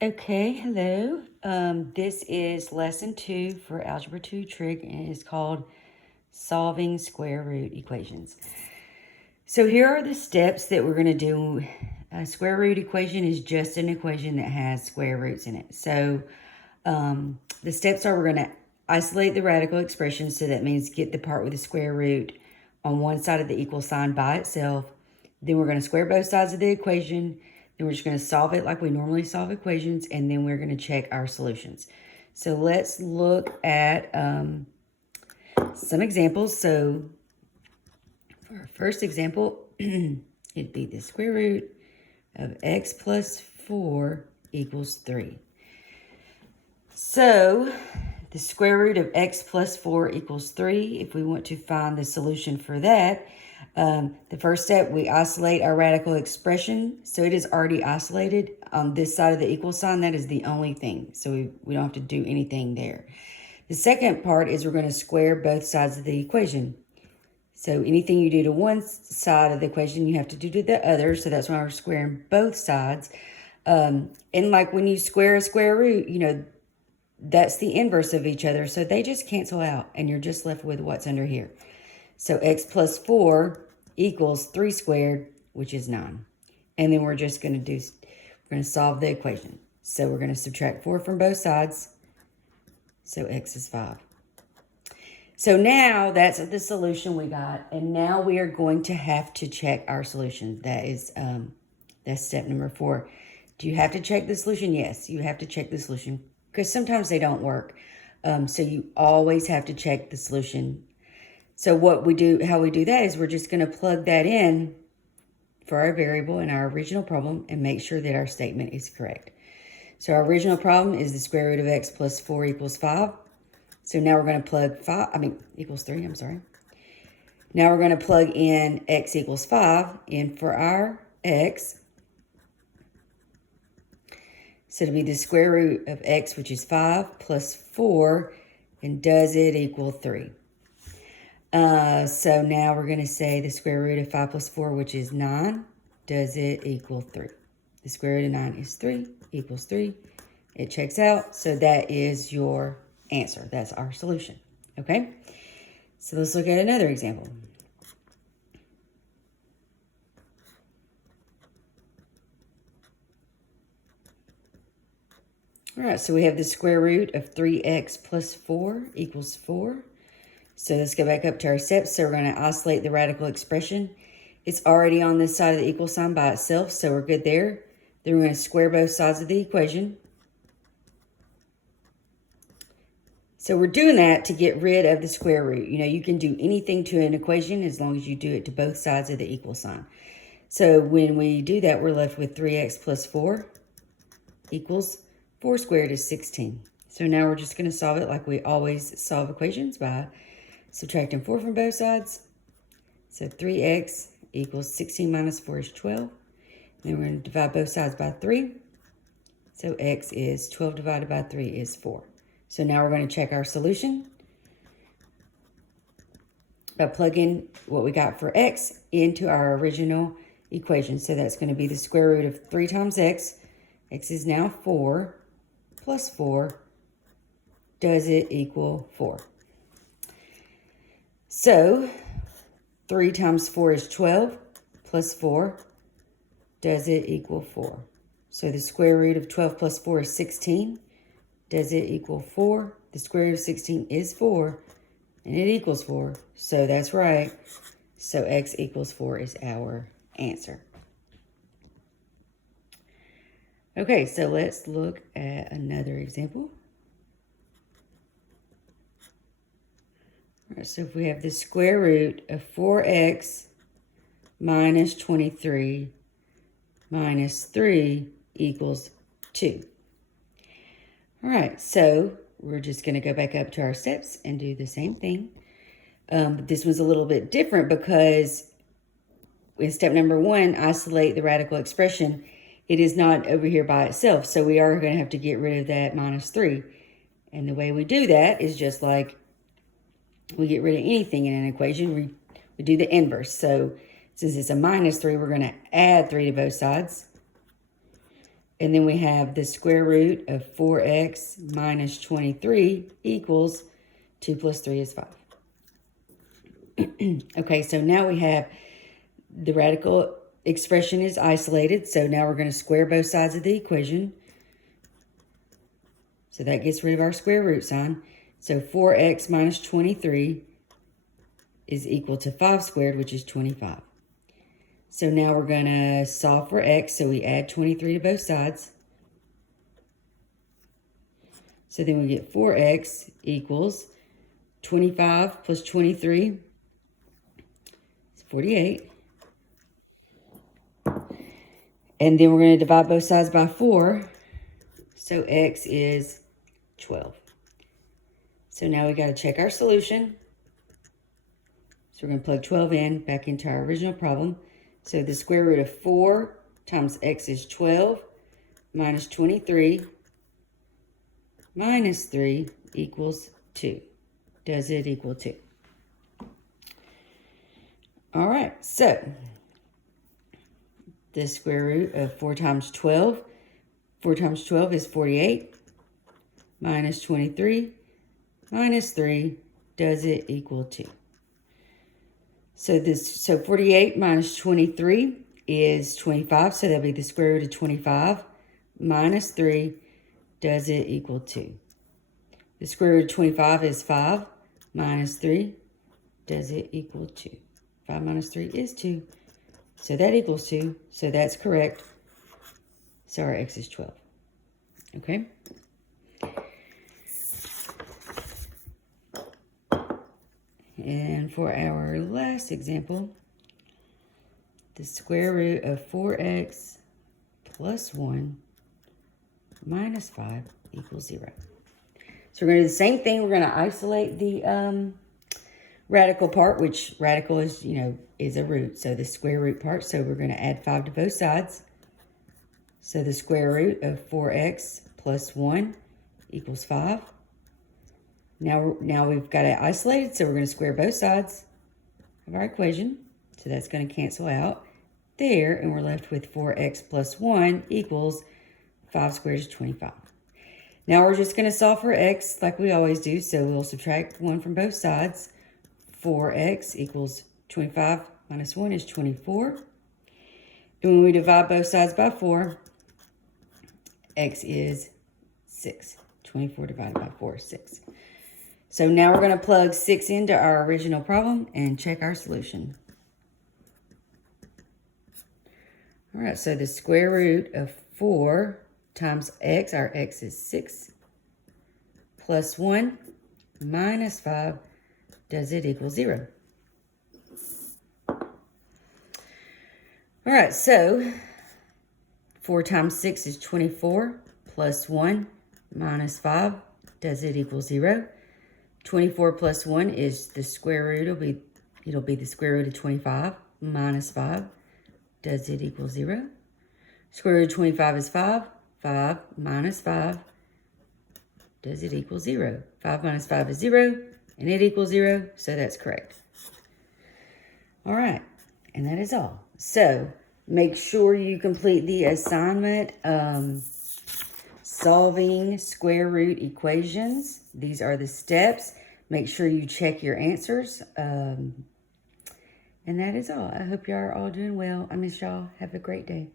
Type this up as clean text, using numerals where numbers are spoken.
Okay, hello. This is lesson 2 for Algebra 2 Trig, and it's called Solving Square Root Equations. So here are the steps that we're going to do. A square root equation is just an equation that has square roots in it. So the steps are we're going to isolate the radical expression, so that means get the part with the square root on one side of the equal sign by itself. Then we're going to square both sides of the equation. Then we're just going to solve it like we normally solve equations, and then we're going to check our solutions. So let's look at some examples. So for our first example, it'd be the square root of x plus 4 equals 3. So the square root of x plus 4 equals 3. If we want to find the solution for that, the first step, we isolate our radical expression. So it is already isolated on this side of the equal sign. That is the only thing. So we don't have to do anything there. The second part is we're going to square both sides of the equation. So anything you do to one side of the equation, you have to do to the other. So that's why we're squaring both sides. And like when you square a square root, you know, that's the inverse of each other. So they just cancel out, and you're just left with what's under here. So x plus 4 equals 3 squared, which is 9. And then we're just going to solve the equation. So we're going to subtract 4 from both sides. So x is 5. So now that's the solution we got. And now we are going to have to check our solution. That is, that's step number 4. Do you have to check the solution? Yes, you have to check the solution, because sometimes they don't work. So you always have to check the solution. So how we do that is we're just going to plug that in for our variable in our original problem and make sure that our statement is correct. So our original problem is the square root of x plus 4 equals 5. So now we're going to plug equals 3, I'm sorry. Now we're going to plug in x equals 5 in for our x. So to be the square root of x, which is 5, plus 4, and does it equal 3? So now we're going to say the square root of 5 plus 4, which is 9, does it equal 3? The square root of 9 is 3, equals 3. It checks out, so that is your answer. That's our solution, okay? So let's look at another example. All right, so we have the square root of 3x plus 4 equals 4. So let's go back up to our steps. So we're going to isolate the radical expression. It's already on this side of the equal sign by itself, so we're good there. Then we're going to square both sides of the equation. So we're doing that to get rid of the square root. You know, you can do anything to an equation as long as you do it to both sides of the equal sign. So when we do that, we're left with 3x plus 4 equals 4 squared is 16. So now we're just going to solve it like we always solve equations, by subtracting 4 from both sides. So 3x equals 16 minus 4 is 12. Then we're going to divide both sides by 3. So x is 12 divided by 3 is 4. So now we're going to check our solution by plugging what we got for x into our original equation. So that's going to be the square root of 3 times x. X is now 4 plus 4. Does it equal 4? So 3 times 4 is 12 plus 4. Does it equal 4? So the square root of 12 plus 4 is 16. Does it equal 4? The square root of 16 is 4, and it equals 4. So that's right. So x equals 4 is our answer. Okay, so let's look at another example. All right, so if we have the square root of 4x minus 23 minus 3 equals 2. All right, so we're just going to go back up to our steps and do the same thing. This was a little bit different because in step number 1, isolate the radical expression. It is not over here by itself, so we are going to have to get rid of that minus 3. And the way we do that is just like we get rid of anything in an equation, we do the inverse. So since it's a minus 3, we're going to add 3 to both sides. And then we have the square root of 4x minus 23 equals 2 plus 3 is 5. Okay, so now we have the radical expression is isolated. So now we're going to square both sides of the equation. So that gets rid of our square root sign. So 4x minus 23 is equal to 5 squared, which is 25. So now we're going to solve for x. So we add 23 to both sides. So then we get 4x equals 25 plus 23 is 48. And then we're going to divide both sides by 4. So x is 12. So now we got to check our solution. So we're going to plug 12 in back into our original problem. So the square root of 4 times x is 12 minus 23 minus 3 equals 2. Does it equal 2? All right, so the square root of 4 times 12. 4 times 12 is 48 minus 23 minus 3. Does it equal 2? So 48 minus 23 is 25. So that'll be the square root of 25 minus 3. Does it equal 2? The square root of 25 is 5 minus 3. Does it equal 2? 5 minus 3 is 2. So that equals 2. So that's correct. So our x is 12. Okay? And for our last example, the square root of 4x plus 1 minus 5 equals 0. So we're going to do the same thing. We're going to isolate the radical part, which radical is, is a root. So the square root part. So we're going to add 5 to both sides. So the square root of 4x plus 1 equals 5. Now we've got it isolated, so we're going to square both sides of our equation. So that's going to cancel out there, and we're left with 4x plus 1 equals 5 squared is 25. Now we're just going to solve for x like we always do, so we'll subtract 1 from both sides. 4x equals 25 minus 1 is 24. And when we divide both sides by 4, x is 6. 24 divided by 4 is 6. So now we're going to plug 6 into our original problem and check our solution. All right, so the square root of 4 times x, our x is 6, plus 1 minus 5, does it equal 0? All right, so 4 times 6 is 24, plus 1 minus 5, does it equal 0? 24 plus 1 is the square root. It'll be the square root of 25 minus 5. Does it equal 0? Square root of 25 is 5. 5 minus 5. Does it equal 0? 5 minus 5 is 0, and it equals 0, so that's correct. All right, and that is all. So make sure you complete the assignment. Solving square root equations. These are the steps. Make sure you check your answers. And that is all. I hope you are all doing well. I miss y'all. Have a great day.